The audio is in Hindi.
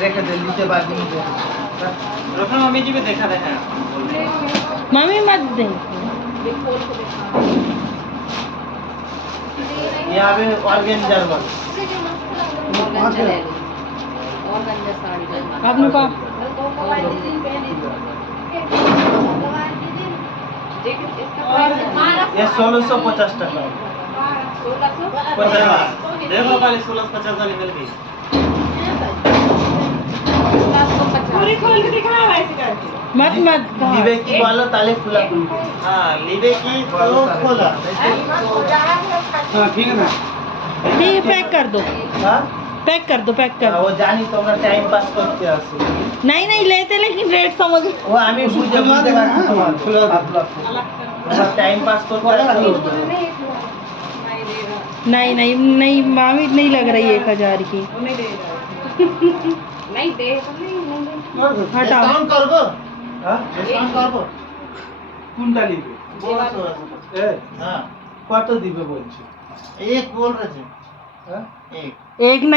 রেখে दे नीचे बाद में दे रखो मम्मी जी भी देखा देखा मम्मी मत दे यहाँ पे ऑर्गेन्जा वाला आपने पा ये 1650 टका देखो वाली 1650 वाली मिल गई मत मत लिबे की वाला ताले खुला हाँ लीबे की तो खोला हाँ ठीक है ना ठीक है पैक कर दो हाँ पैक कर दो पैक कर दो वो जानी तो আমরা টাইম পাস করতে আসি नहीं नहीं लेते लेकिन रेट समझ ও আমি বুঝে বুঝতে পারছি তোমার খুলে দাও আমরা টাইম পাস করতে আসি नहीं नहीं नहीं मामी नहीं लग रही 1000 की नहीं दे हटाओ ডিসকাউন্ট করব হ্যাঁ ডিসকাউন্ট করব কোনটা নিবে হ্যাঁ কত দিবে বলছি এক বল রয়েছে হ্যাঁ এক एक